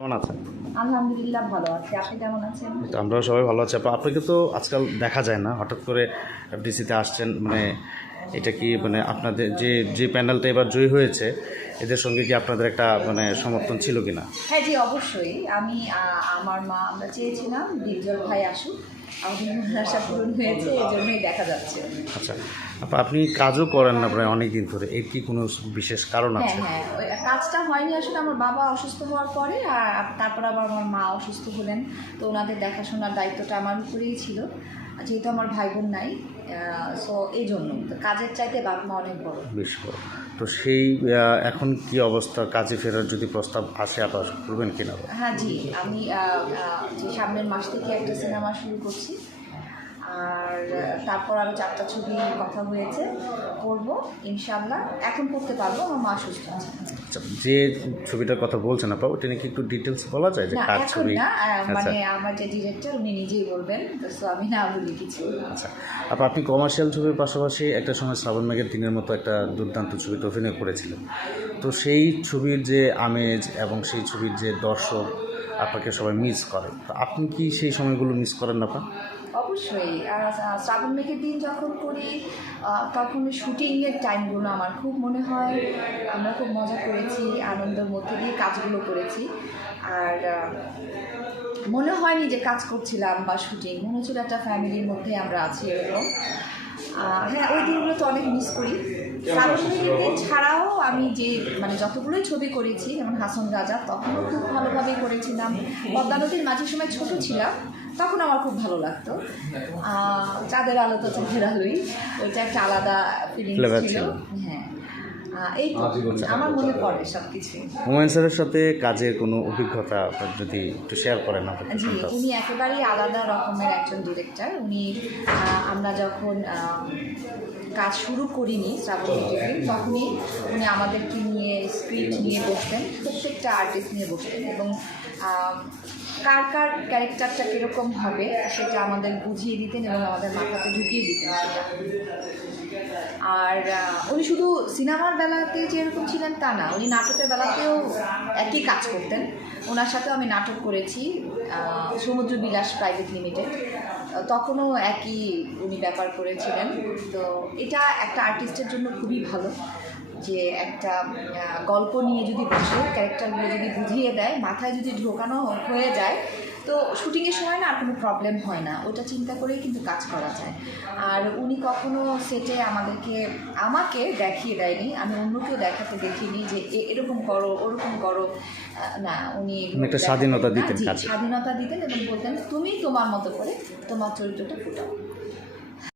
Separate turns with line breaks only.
কেমন আছেন?
আলহামদুলিল্লাহ ভালো আছি। আপনি কেমন আছেন?
আমরাও সবাই ভালো আছি। আপা আপনাকে তো আজকাল দেখা যায় না। হঠাৎ করে এফডিসিতে আসছেন মানে এটা কি মানে আপনাদের যে যে প্যানেলটা এবার জয়ী হয়েছে এদের সঙ্গে কি আপনাদের একটা মানে সমর্থন ছিল কি না
হ্যাঁ জি অবশ্যই। আমি আমার মা আমরা চেয়েছিলাম দীপজল ভাই আসুক। আমাদের আশা পূরণ হয়েছে এই জন্যই দেখা যাচ্ছে।
আচ্ছা আপনি কাজও করেন না প্রায় অনেক দিন ধরে এর কি কোনো বিশেষ কারণ
হ্যাঁ
আছে?
হ্যাঁ কাজটা হয়নি আসলে আমার বাবা অসুস্থ হওয়ার পরে আর তারপর আবার আমার মা অসুস্থ হলেন। তো ওনাদের দেখাশোনার দায়িত্বটা আমার উপরেই ছিল। যেহেতু আমার ভাই বোন নাই সো এই জন্য। কাজের চাইতে বাপ মা অনেক বড়।
বেশ বড়। তো সেই এখন কি অবস্থা? কাজে ফেরার যদি প্রস্তাব আসে আপনার করবেন কিনা?
হ্যাঁ জি। আমি সামনের মাস থেকে একটা সিনেমা শুরু করছি। আর তারপর আরও চারটা ছবি কথা হয়েছে করব ইনশাল্লাহ এখন করতে পারব আমার মা সুস্থ আছে।
আচ্ছা যে ছবিটার কথা বলছেন আপা ওটা নাকি একটু ডিটেলস বলা যায় যে কার ছবি?
না
আচ্ছা।
মানে আমার যে ডিরেক্টর উনি নিজেই বলবেন তো আমি না বলি কিছু
আচ্ছা। আপা আপনি কমার্শিয়াল ছবির পাশাপাশি একটা সময় শ্রাবণ মেঘের দিনের মতো একটা দুর্দান্ত ছবিতে অভিনয় করেছিলেন। তো সেই ছবির যে আমেজ এবং সেই ছবির যে দর্শক আপনাকে সবাই মিস করে। তো আপনি কি সেই সময়গুলো মিস করেন না, আপা?
অবশ্যই। শ্রাবণ মেঘের দিন যখন করি তখন শুটিংয়ের টাইমগুলো আমার খুব মনে হয়। আমরা খুব মজা করেছি, আনন্দের মধ্যে দিয়ে কাজগুলো করেছি। আর মনে হয়নি যে কাজ করছিলাম বা শুটিং মনে হচ্ছিল একটা ফ্যামিলির মধ্যে আমরা আছি এরকম। হ্যাঁ ওই দিনগুলো তো অনেক মিস করি। শ্রাবণ ছাড়াও আমি যে মানে যতগুলোই ছবি করেছি যেমন হাসন রাজা তখনও খুব ভালোভাবেই করেছিলাম। পদ্মা নদীর মাঝে সময় ছোট ছিলাম তখন আমার খুব ভালো লাগতো। চাঁদের আলো তো চাঁদের আলোই ওইটা একটা আলাদা
ফিলিং
ছিল। হ্যাঁ। এই তো। আমার মনে পড়ে সব কিছু
হুমায়ুন স্যারের সাথে কাজের কোনো অভিজ্ঞতা যদি একটু শেয়ার করেন আপনাকে
জি উনি একেবারেই আলাদা রকমের একজন ডিরেক্টর উনি আমরা যখন কাজ শুরু করিনি শ্রাবণ তখনই উনি আমাদেরকে নিয়ে স্ক্রিপ্ট নিয়ে বসতেন প্রত্যেকটা আর্টিস্ট নিয়ে বসতেন এবং কার কার ক্যারেক্টারটা কীরকম হবে সেটা আমাদের বুঝিয়ে দিতেন এবং আমাদের মাথাতে ঢুকিয়ে দিতেন সেটা। আর উনি শুধু সিনেমার বেলাতে যে এরকম ছিলেন তা না, উনি নাটকের বেলাতেও একই কাজ করতেন। ওনার সাথেও আমি নাটক করেছি সমুদ্র বিলাস প্রাইভেট লিমিটেড। তখনও একই উনি ব্যাপার করেছিলেন। তো এটা একটা আর্টিস্টের জন্য খুবই ভালো। যে একটা গল্প নিয়ে যদি বসে ক্যারেক্টারগুলো যদি বুঝিয়ে দেয় মাথায় যদি ঢোকানো হয়ে যায় তো শুটিংয়ের সময় না আর কোনো প্রবলেম হয় না। ওটা চিন্তা করেই কিন্তু কাজ করা যায়। আর উনি কখনো সেটে আমাদেরকে আমাকে দেখিয়ে দেয়নি। আমি অন্যকেও দেখাতে দেখিনি যে এরকম করো ওরকম করো। না উনি
একটা স্বাধীনতা। দিতেন
স্বাধীনতা দিতেন এবং বলতেন তুমি তোমার মতো করে তোমার চরিত্রটা ফুটাও।